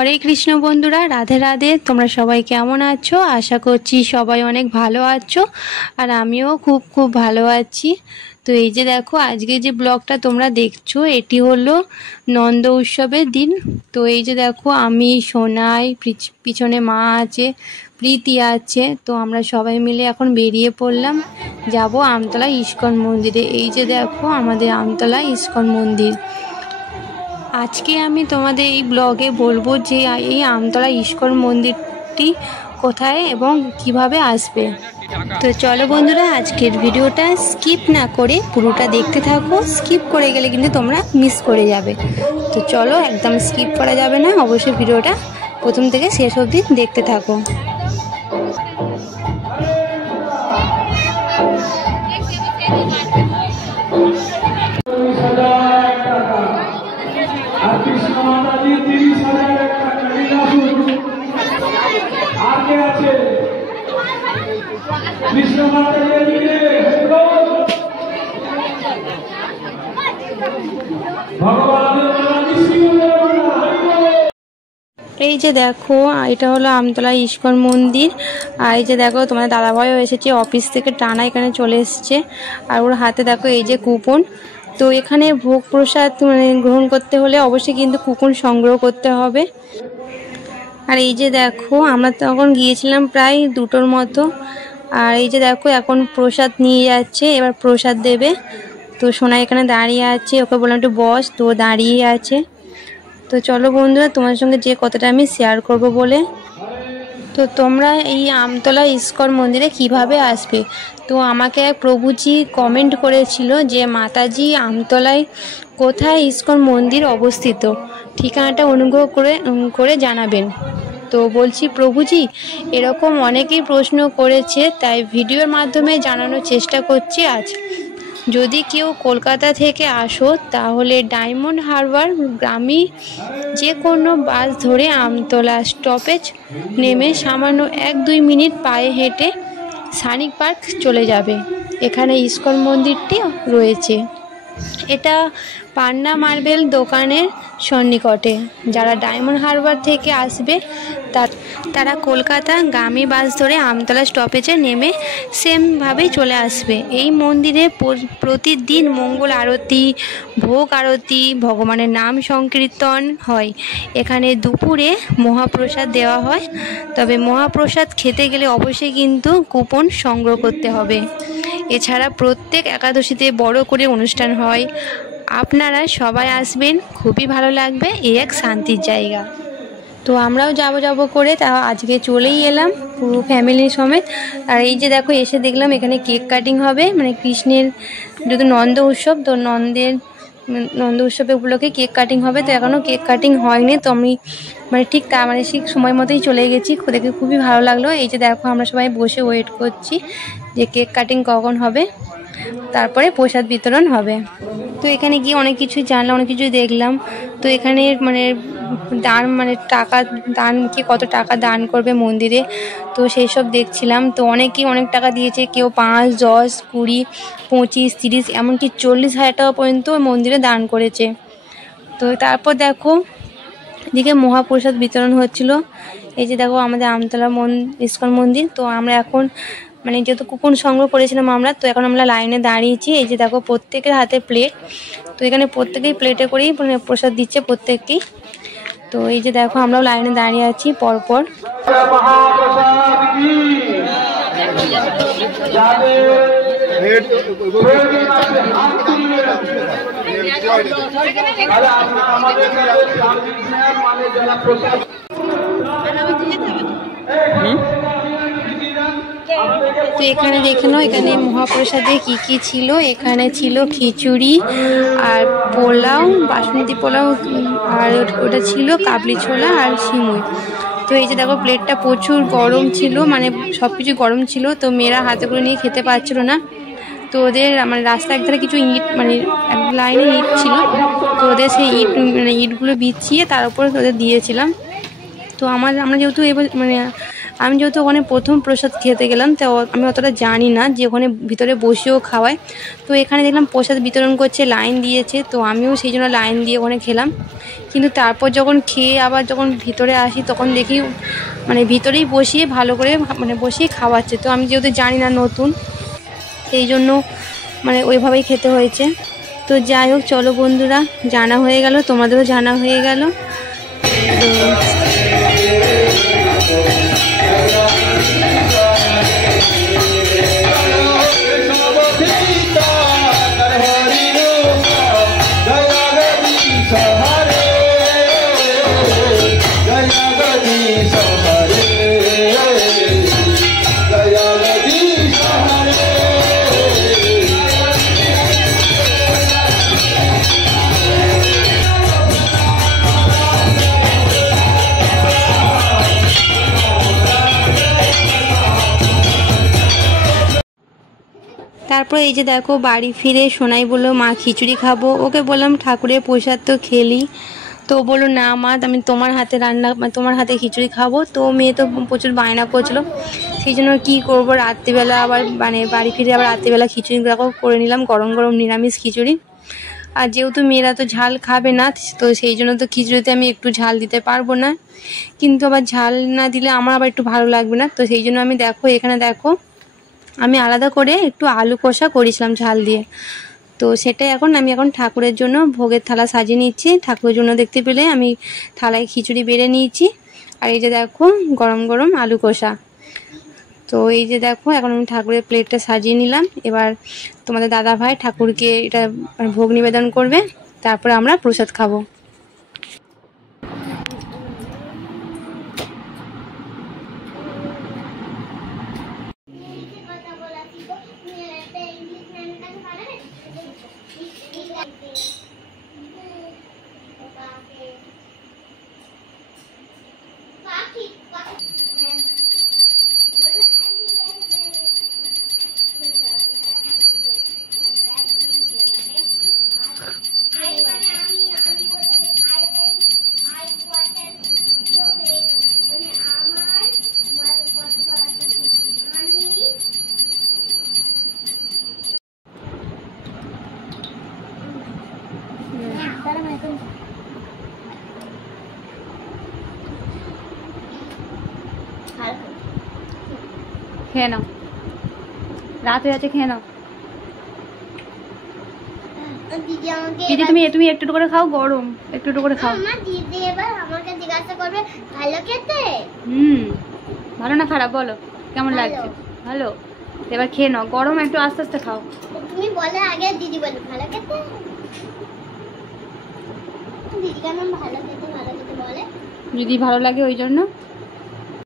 হরে কৃষ্ণ বন্ধুরা, রাধে রাধে। তোমরা সবাই কেমন আছো? আশা করছি সবাই অনেক ভালো আছো, আর আমিও খুব খুব ভালো আছি। তো এই যে দেখো, আজকে যে ব্লগটা তোমরা দেখছো এটি হলো নন্দ উৎসবের দিন। তো এই যে দেখো, আমি সোনাই, পিছনে মা আছে, প্রীতি আছে। তো আমরা সবাই মিলে এখন বেরিয়ে পড়লাম, যাব আমতলা ইস্কন মন্দিরে। এই যে দেখো আমাদের আমতলা ইস্কন মন্দির। আজকে আমি তোমাদের এই ব্লগে বলবো যে এই আমতলা ইস্কন মন্দিরটি কোথায় এবং কিভাবে আসবে। তো চলো বন্ধুরা, আজকের ভিডিওটা স্কিপ না করে পুরোটা দেখতে থাকো। স্কিপ করে গেলে কিন্তু তোমরা মিস করে যাবে। তো চলো, একদম স্কিপ করা যাবে না, অবশ্যই ভিডিওটা প্রথম থেকে শেষ অবধি দেখতে থাকো। এই যে দেখো, এটা হলো আমতলা ইস্কন মন্দির। আর এই যে দেখো, তোমার দাদাভাইও এসেছে অফিস থেকে, টানা এখানে চলে এসেছে। আর ওর হাতে দেখো এই যে কুপন। তো এখানে ভোগ প্রসাদ গ্রহণ করতে হলে অবশ্যই কিন্তু কুপন সংগ্রহ করতে হবে। আর এই যে দেখো, আমরা তখন গিয়েছিলাম প্রায় 2টোর মতো। আর এই যে দেখো, এখন প্রসাদ নিয়ে যাচ্ছে, এবার প্রসাদ দেবে। তো সোনা এখানে দাঁড়িয়ে আছে, ওকে বললাম একটু বস, তো দাঁড়িয়ে আছে। তো চলো বন্ধুরা, তোমার সঙ্গে যে কথাটা আমি শেয়ার করব বলে। তো তোমরা এই আমতলা ইস্কন মন্দিরে কিভাবে আসবে? তো আমাকে এক প্রভুজি কমেন্ট করেছিল যে মাতাজি, আমতলায় কোথায় ইস্কন মন্দির অবস্থিত, ঠিকানাটা অনুগ্রহ করে জানাবেন। তো বলছি, প্রভুজি এরকম অনেকেই প্রশ্ন করেছে, তাই ভিডিওর মাধ্যমে জানানোর চেষ্টা করছি আজ। যদি কেউ কলকাতা থেকে আসো তাহলে ডায়মন্ড হারবার গ্রামে যে কোনো বাস ধরে আমতলা স্টপেজ নেমে সামান্য 1-2 মিনিট পায়ে হেঁটে সানিক পার্ক চলে যাবে। এখানে ইস্কন মন্দিরটি রয়েছে। এটা পান্না মার্বেল দোকানের সন্নিকটে। যারা ডায়মন্ড হারবার থেকে আসবে তারা কলকাতা গামী বাস ধরে আমতলা স্টপেজে নেমে সেমভাবেই চলে আসবে। এই মন্দিরে প্রতিদিন মঙ্গল আরতি, ভোগ আরতি, ভগবানের নাম সংকীর্তন হয়। এখানে দুপুরে মহাপ্রসাদ দেওয়া হয়, তবে মহাপ্রসাদ খেতে গেলে অবশ্যই কিন্তু কুপন সংগ্রহ করতে হবে। এছাড়া প্রত্যেক একাদশীতে বড় করে অনুষ্ঠান হয়। আপনারা সবাই আসবেন, খুবই ভালো লাগবে। এই এক শান্তির জায়গা। তো আমরাও যাব করে তা আজকে চলেই এলাম পুরো ফ্যামিলি সমেত। আর এই যে দেখো, এসে দেখলাম এখানে কেক কাটিং হবে, কৃষ্ণের যেহেতু নন্দ উৎসব, তো নন্দ উৎসবে উপলক্ষে কেক কাটিং হবে। তো এখনও কেক কাটিং হয়নি, তো আমি ঠিক ঠিক সময় মতোই চলে গেছি। দেখে খুবই ভালো লাগলো। এই যে দেখো, আমরা সবাই বসে ওয়েট করছি যে কেক কাটিং কখন হবে, তারপরে প্রসাদ বিতরণ হবে। তো এখানে গিয়ে অনেক কিছুই জানলাম, অনেক কিছুই দেখলাম। তো এখানে দান টাকা দান, কে কত টাকা দান করবে মন্দিরে, তো সেই সব দেখছিলাম। তো অনেকেই অনেক টাকা দিয়েছে, কেউ 5, 10, 20, 25, 30, এমনকি 40,000 টাকা পর্যন্ত মন্দিরে দান করেছে। তো তারপর দেখো, এদিকে মহাপ্রসাদ বিতরণ হচ্ছিল। এই যে দেখো আমাদের আমতলা ইস্কন মন্দির। তো আমরা এখন যেহেতু কুপন সংগ্রহ করেছিলাম আমরা, তো এখন আমরা লাইনে দাঁড়িয়েছি। এই যে দেখো, প্রত্যেকের হাতে প্লেট। তো এখানে প্রত্যেকেই প্লেটে করেই প্রসাদ দিচ্ছে প্রত্যেককেই। তো এই যে দেখো, আমরাও লাইনে দাঁড়িয়ে আছি পরপর। তো এখানে দেখে নাও, এখানে মহাপ্রসাদে কি ছিল। এখানে ছিল খিচুড়ি আর পোলাও, বাসমতি পোলাও, আর ওটা ছিল কাবলি ছোলা আর সিমুই। তো এই যে দেখো, প্লেটটা প্রচুর গরম ছিল, সব কিছু গরম ছিল। তো মেয়েরা হাতে করে নিয়ে খেতে পারছিল না। তো ওদের রাস্তার একধারে কিছু ইট, এক লাইনে ইট ছিল। তো ওদের সেই ইটগুলো বিছিয়ে তার উপর ওদের দিয়েছিলাম। তো আমরা যেহেতু এবার আমি যেহেতু ওখানে প্রথম প্রসাদ খেতে গেলাম, তো আমি অতটা জানি না যে ওখানে ভিতরে বসেও খাওয়ায়। তো এখানে দেখলাম প্রসাদ বিতরণ করছে, লাইন দিয়েছে, তো আমিও সেই জন্য লাইন দিয়ে ওখানে খেলাম। কিন্তু তারপর যখন খেয়ে আবার যখন ভিতরে আসি তখন দেখি মানে ভিতরেই বসিয়ে ভালো করে মানে বসিয়ে খাওয়াচ্ছে। তো আমি যেহেতু জানি না নতুন, সেই জন্য মানে ওইভাবেই খেতে হয়েছে। তো যাই হোক, চলো বন্ধুরা, জানা হয়ে গেল, তোমাদেরও জানা হয়ে গেল। তারপর এই যে দেখো বাড়ি ফিরে সোনাই বললো মা খিচুড়ি খাবো। ওকে বললাম ঠাকুরের প্রসাদ তো খেলি, তো বললো না মা আমি তোমার হাতে রান্না মানে তোমার হাতে খিচুড়ি খাবো। তো মেয়ে তো প্রচুর বায়না করছিলো, সেই জন্য কী করবো, রাত্রিবেলা আবার মানে বাড়ি ফিরে আবার রাত্রিবেলা খিচুড়ি করে নিলাম, গরম গরম নিরামিষ খিচুড়ি। আর যেহেতু মেয়েরা তো ঝাল খাবে না, তো সেই জন্য তো খিচুড়িতে আমি একটু ঝাল দিতে পারবো না, কিন্তু আবার ঝাল না দিলে আমার আবার একটু ভালো লাগবে না। তো সেই জন্য আমি দেখো এখানে দেখো আমি আলাদা করে একটু আলু কষা করেছিলাম ঝাল দিয়ে। তো সেটাই আমি এখন ঠাকুরের জন্য ভোগের থালা সাজিয়ে নিচ্ছি। ঠাকুরের জন্য দেখতে পেলে আমি থালায় খিচুড়ি বেড়ে নিয়েছি, আর এই যে দেখো গরম গরম আলু কষা। তো এই যে দেখো এখন আমি ঠাকুরের প্লেটটা সাজিয়ে নিলাম। এবার তোমাদের দাদা ভাই ঠাকুরকে এটা ভোগ নিবেদন করবে, তারপরে আমরা প্রসাদ খাবো। খেয়ে নাও, রাত হয়ে যাচ্ছে, খেয়ে নাও। দিদি তুমি একটু করে খাও, গরম একটু করে খাও। দিদি এবার আমাকে জিজ্ঞাসা করবে ভালো খেতে। ভালো না খারাপ বলো, কেমন লাগছে? ভালো। এবার খেয়ে নাও, গরম একটু আস্তে আস্তে খাও। তুমি বলে আগে দিদি বলে ভালো খেতে। দিদি কেমন ভালো খেতে বলে, যদি ভালো লাগে ওই জন্য।